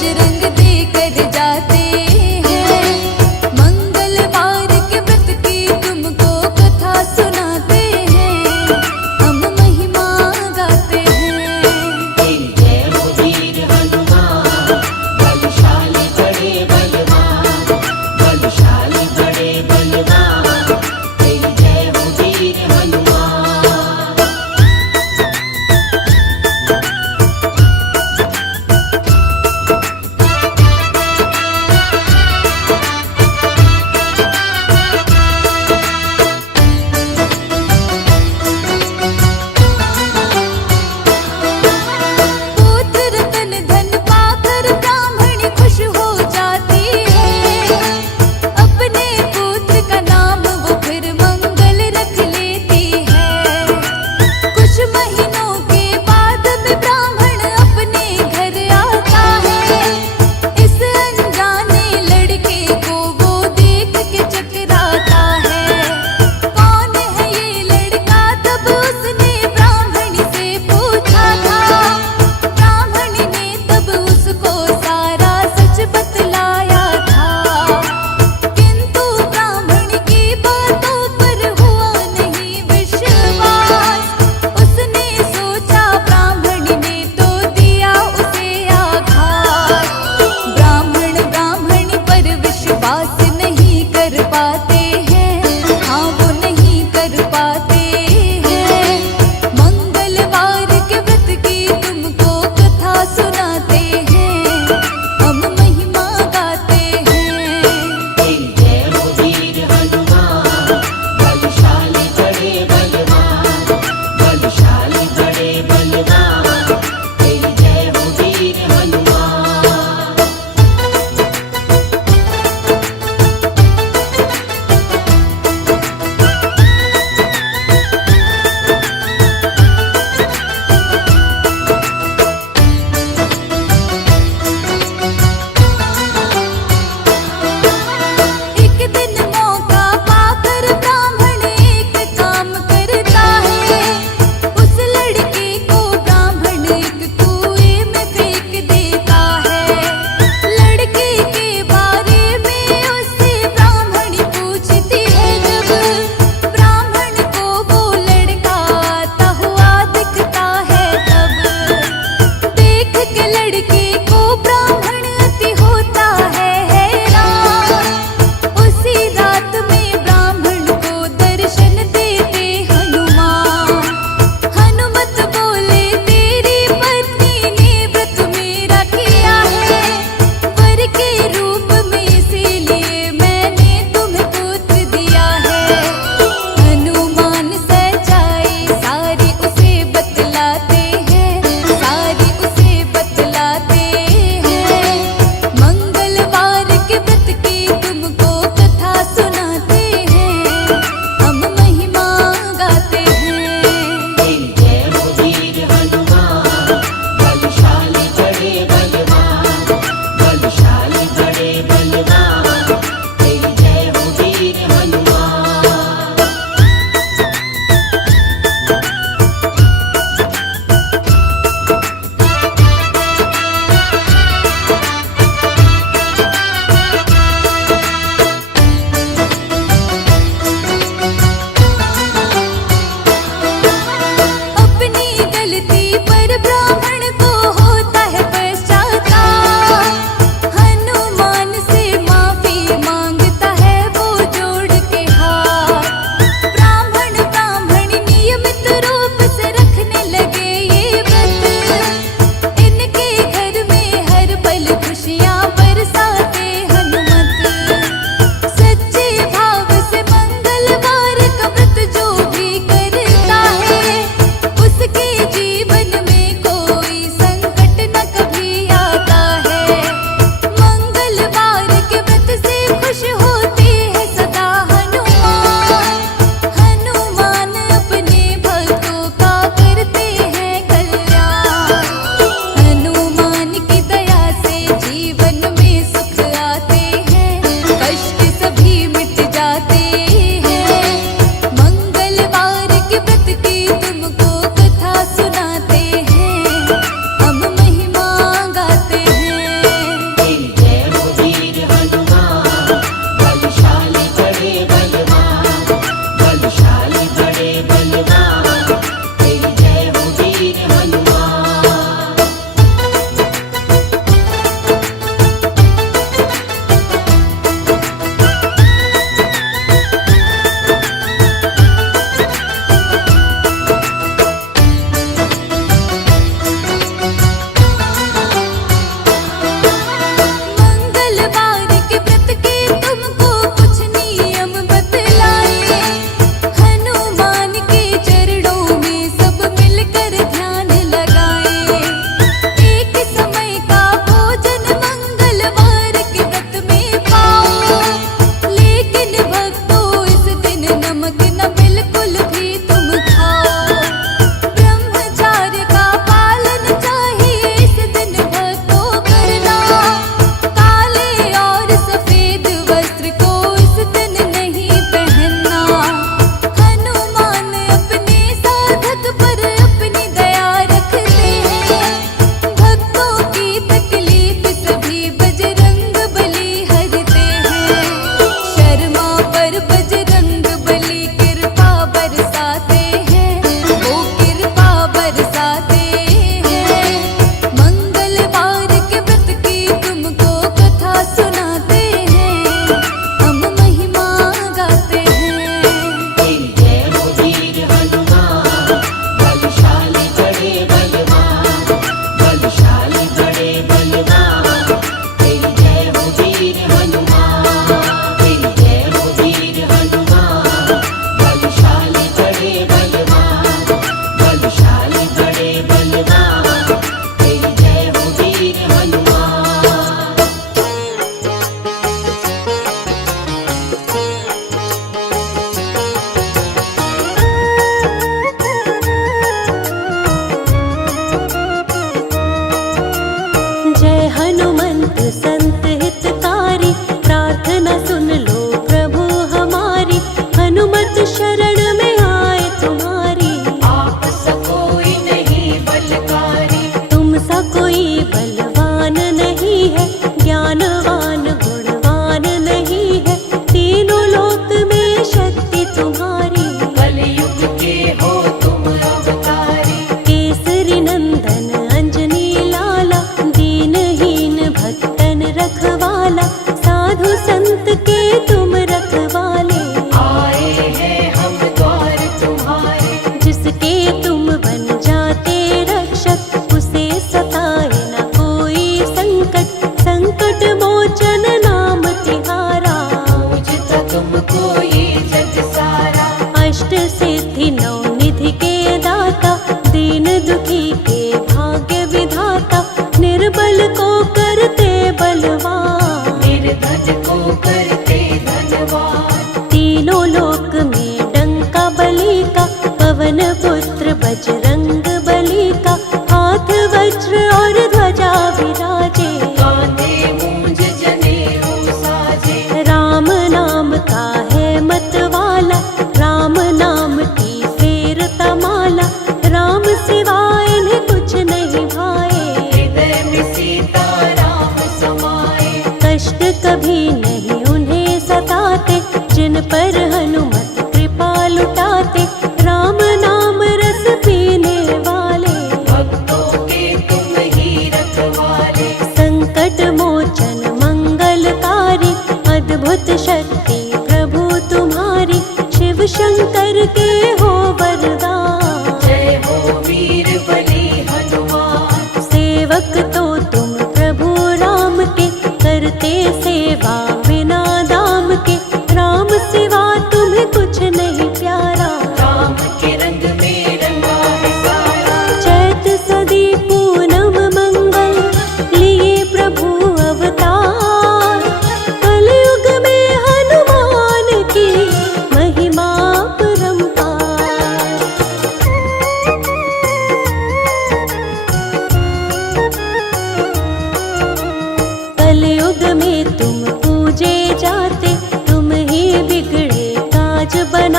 बजरंग देकर जाते हैं। मंगलवार के व्रत की तुमको कथा सुनाते हैं, हम महिमा गाते हैं। तेरी जय हो वीर हनुमान, बलशाली बड़े बलवान, बलशाली बड़े बलवान, तेरी जय हो वीर हनुमान।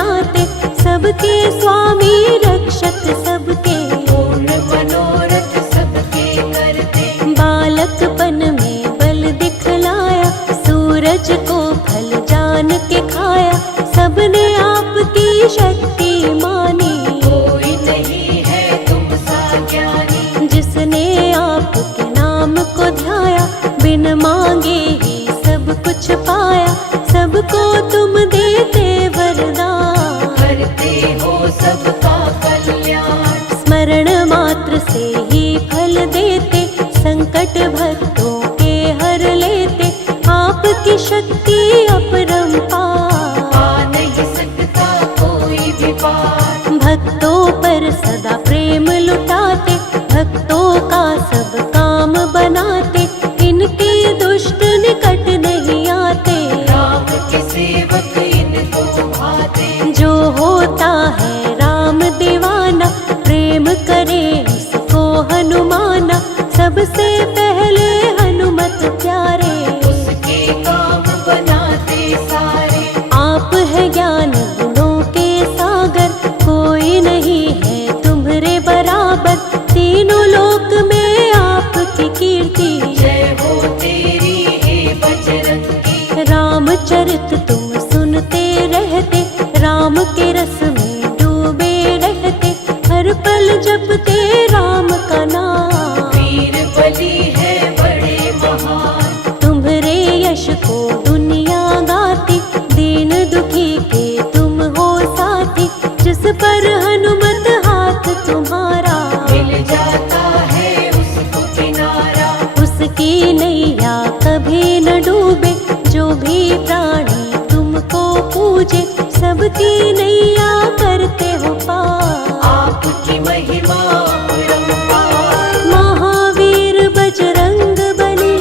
बनाते, सबके स्वामी रक्षक सबके, पूर्ण मनोरथ सबके करते। बालकपन में बल दिखलाया, सूरज को फल जान के खाया, सबने आपकी शक्ति मानी। कोई नहीं है तुम सा ज्ञानी, जिसने आपके नाम को ध्याया, बिन मांगे ही सब कुछ पाया, सबको तुम देते वरदान, करते हो सबका कल्याण। स्मरण मात्र से ही फल देते, संकट भक्तों के हर लेते, आपकी शक्ति अपरंपार, पा नहीं सकता कोई भी पार। भक्तों पर सदा प्रेम लुटाते, भक्तों का सब काम बनाते, इनके दुष्ट निकट नहीं आते, राम के सेवक इनको भाते। जो होता है राम दीवाना, प्रेम करे उसको हनुमाना, सबसे पहले हनुमत प्यारे, उसके काम बनाते सारे। आप है ज्ञान गुणों के सागर, कोई नहीं है तुम्हारे बराबर, तीनों लोक में आपकी कीर्ति, जय हो तेरी हे बजरंगी। रामचरित तुम सुनते रहते, राम के रस में डूबे रहते, हर पल जपते राम का नाम, वीर बली है बड़े महान। तुम्हारे यश को दुनिया गाती, दीन दुखी के तुम हो साथी, जिस पर हनुमत हाथ तुम्हारा, मिल जाता है उसको किनारा। उसकी नैया कभी न डूबे, जो भी प्राणी तुमको पूजे, सबकी नैया करते हो पार। आपकी महिमा अपरंपार। महावीर बजरंग बली,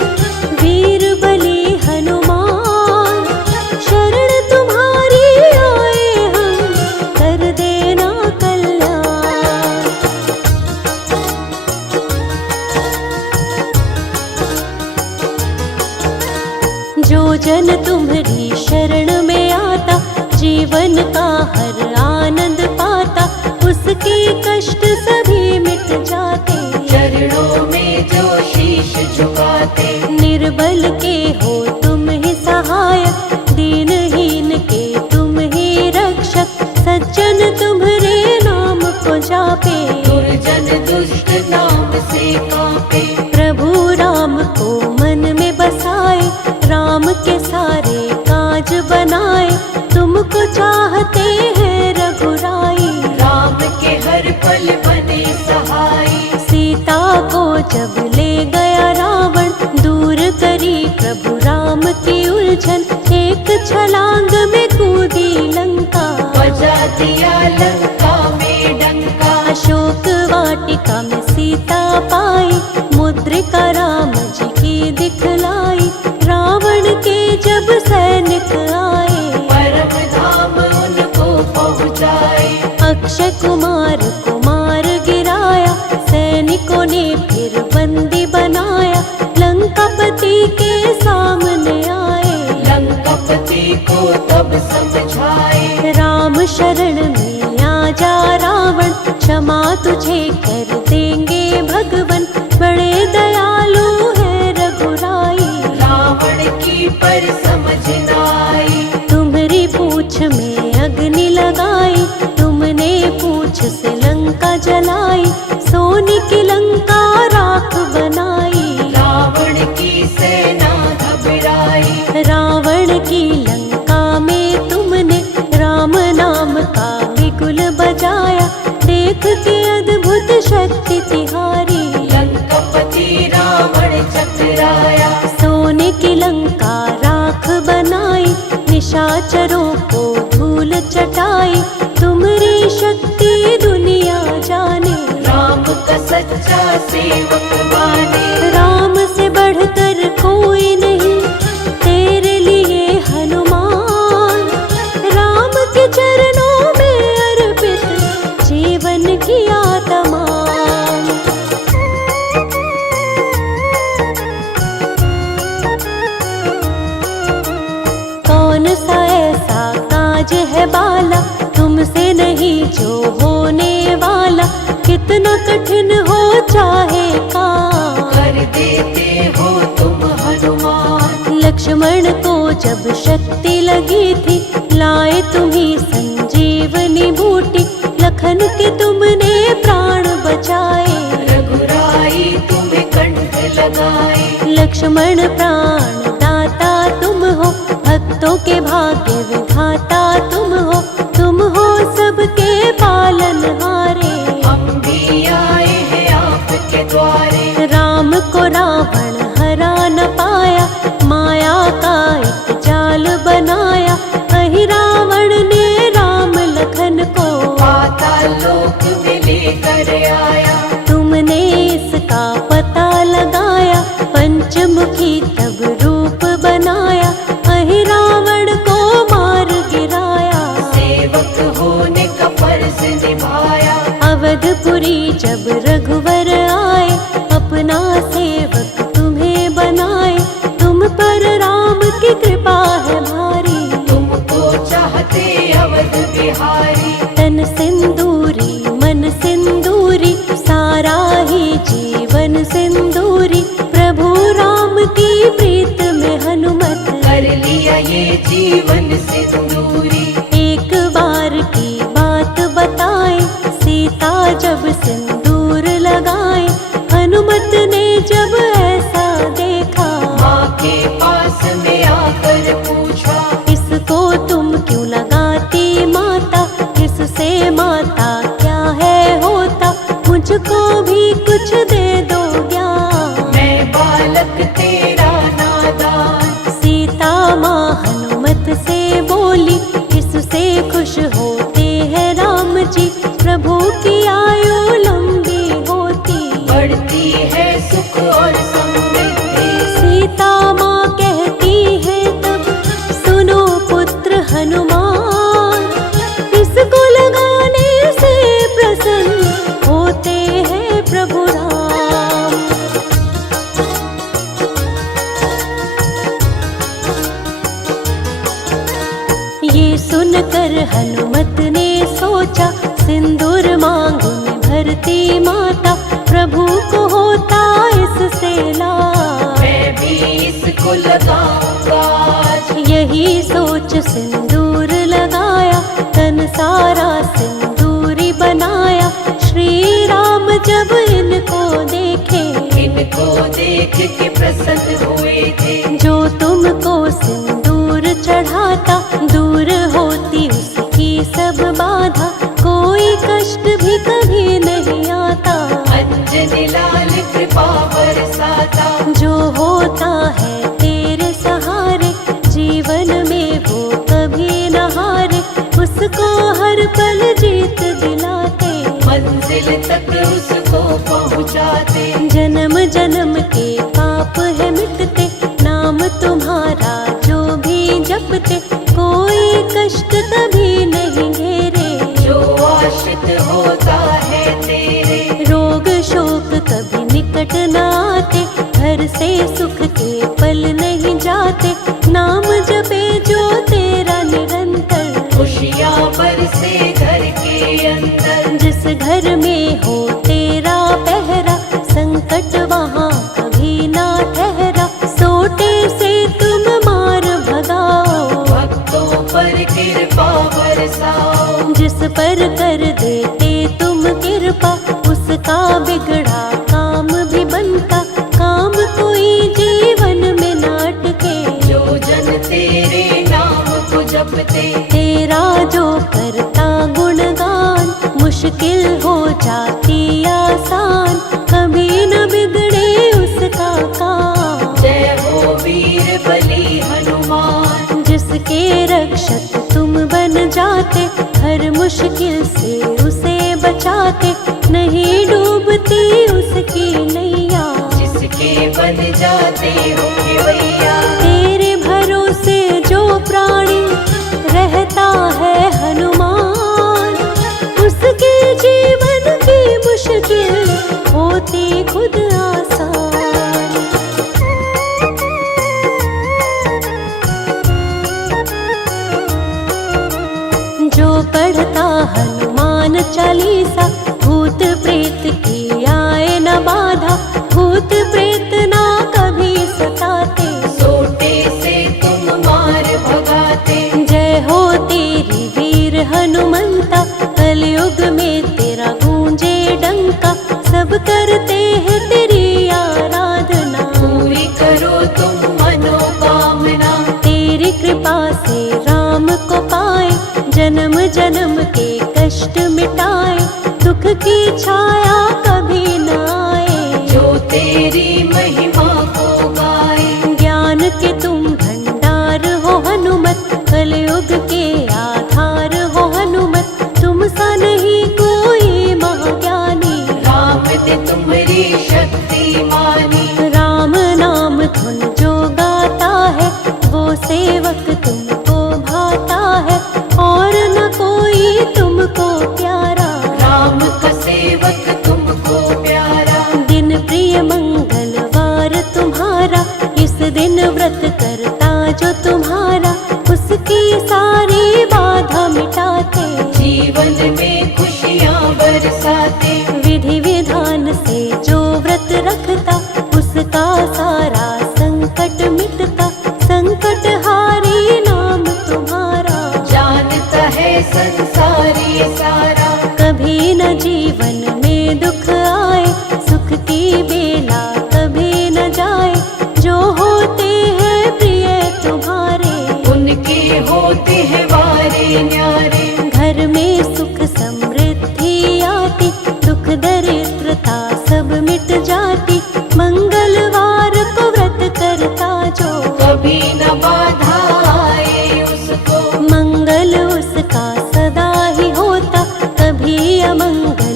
वीर बली हनुमान, शरण तुम्हारी आए हम, कर देना कल्याण। जो जन तुम्हारी शरण में आता, जीवन का हर आनंद पाता, उसके कष्ट सभी मिट जाते, चरणों में जो शीश झुकाते। निर्बल के हो तुम ही सहायक, दीनहीन के तुम ही रक्षक, सज्जन तुम्हारे नाम को जापे, दुर्जन दुष्ट नाम से कांपे। प्रभु राम को मन में बसाए, राम के सारे काज बनाए, तुमको चाहते हैं रघुराई, राम के हर पल बने सहाय। सीता को जब ले गया रावण, दूर करी प्रभु राम की उलझन, एक छलांग में कूदी लंका, बजा दिया लंका में डंका। अशोक वाटिका में सीता पाई, मुद्रिका राम जी की दिखलाई, रावण के जब सैनिक आए, परम धाम उनको पहुँचाए। अक्षय कुमार को मार गिराया, सैनिकों ने फिर बंदी बनाया, लंकापति के सामने आए, लंकापति को तब समझाए। राम शरण में आ जा रावण, क्षमा तुझे कर देंगे भगवन, बड़े दयालु है रघुराई, रावण की पर समझ न आई। तुम्हारी पूछ में अग्नि लगाई, तुमने पूछ से लंका जलाई, सोने की लंका राख बनाई, रावण की सेना घबराई। रावण की लंका में तुमने राम नाम का बिगुल बजाया, देख के अद्भुत शक्ति तिहारी, लंकापति रावण चकराया। सोने की लंका राख बनाई, निशाचरों को धूल चटाई, तुम्हारी शक्ति दुनिया जाने, राम का सच्चा सेवक माने। राम से बढ़कर कोई नहीं तेरे लिए हनुमान, राम के चरणों में अर्पित जीवन किया तमाम। कौन सा ऐसा काज है बाला, जो होने वाला कितना कठिन हो चाहे काम। कर देते हो तुम हनुमान। लक्ष्मण को जब शक्ति लगी थी, लाए तुम्ही संजीवनी बूटी। लखन के तुमने प्राण बचाए, रघुराई तुम्हें कंठ लगाए। लक्ष्मण प्राण दाता तुम हो, भक्तों के भाग्य विधाता तुम हो। तुम हो सबके पालनहारे, हम भी आए हैं आपके द्वारे। राम को रावण हरा न पाया, माया का एक जाल बनाया। वही रावण ने राम लखन को पाताल लोक में लेकर आया। तुमने इसका पता लगाया, पंचमुखी तब रूप बनाया। वही रावण को मार गिराया, सेवक होने का फर्ज निभाया। अवधपुरी जब रघुवर आए, अपना सेवक तुम्हें बनाए। तुम पर राम की कृपा है भारी, तुमको चाहते अवध बिहारी। तन सिंदूरी मन सिंदूरी, सारा ही जीवन सिंदूरी। प्रभु राम की प्रीत में हनुमत, कर लिया ये जीवन सिंदूरी। एक बार की बात बताए, सीता जब सिंदूर लगाए। हनुमत ने जब ऐसा देखा, माँ के पास में आकर पूछा। इसको तुम क्यों लगाती माता, इससे माता क्या है होता। मुझको भी कुछ दे दो ज्ञान, मैं बालक तेरा नादान। सीता माँ हनुमत से बोली, इससे खुश होते हैं राम जी। प्रभु की आयु लंबी होती, बढ़ती है सुख और समृद्धि। सीता माँ कहती है तब, सुनो पुत्र हनुमान। इसको लगाने से प्रसन्न होते हैं प्रभु राम। ये सुनकर हनुमत ने सोचा, सिंदूर मांग में भरती माता। प्रभु को होता इससे लाभ, मैं भी इसको लगाऊंगा आज। यही सोच सिंदूर लगाया, तन सारा सिंदूरी बनाया। श्री राम जब इनको देखे, इनको देख के प्रसन्न हुए थे। जो तुमको सिंदूर चढ़ाता, दूर होती उसकी सब बाधा। कोई कष्ट भी कभी नहीं आता, अंजनी लाल कृपा बरसाता। जो होता है तेरे सहारे, जीवन में वो कभी न हारे। उसको हर पल जीत दिलाते, मंजिल तक उसको पहुँचाते। जन्म जन्म के पाप है मिटते, नाम तुम्हारा जो भी जपते। कोई कष्ट कभी नहीं घेरे, जो आश्रित होता है तेरे। रोग शोक कभी निकट न आते, घर से सुख के पल नहीं जाते। नाम जपे जो तेरा निरंतर, खुशियाँ बरसे घर के अंदर। जिस घर में हो तेरा पहरा, संकट वहाँ कभी ना ठहरा। सोटे से तुम मार भगाओ, भक्तों पर कृपा बरसाओ। जिस पर कर देते तुम कृपा, उसका बिगड़ा काम भी बनता। काम कोई जीवन में नाटके, जो जन तेरे नाम को जपते। तेरा जो करता गुणगान, मुश्किल हो जाती आसान। कभी न बिगड़े उसका काम, जय हो वीर बली हनुमान। जिसके रक्षक तुम बन जाते, हर मुश्किल से उसे बचाते। नहीं डूबती उसकी नैया, जिसके बन जाते हो केवैया। तेरे भरोसे जो प्राणी रहता है हनुमान, उसके जीवन की मुश्किल होती खुद आसान। जो पढ़ता हनुमान की छाया कभी न आए। जो तेरी महिमा को गाए। ज्ञान के तुम भंडार हो हनुमत, कलयुग के आधार हो हनुमत, तुम सा नहीं कोई महाज्ञानी। राम ने तुम्हारी शक्ति मानी। राम नाम धुन जो गाता है, वो सेवक तुमको भाता है, और न कोई तुमको प्यारा। राम का सेवक तुमको प्यारा। दिन प्रिय मंगलवार तुम्हारा, इस दिन व्रत करता जो तुम्हारा, उसकी सारी बाधा मिटाते। जीवन में खुशियाँ बरसाते। विधि विधान से जो व्रत रखता, उसका सारा संकट मिटता। संकट हारी नाम तुम्हारा, जानता है संसारी सारा। कभी न जीवन में दुख आए, सुख की बेला कभी न जाए। जो होते हैं प्रिय तुम्हारे, उनके होते हैं वारे न्यारे। घर में सुख समृद्धि आती, दुख दरिद्रता सब मिट जाती। मंगलवार को व्रत करता जो, कभी न बाधा आए उसको। मंगल उसका सदा ही होता, कभी अमंगल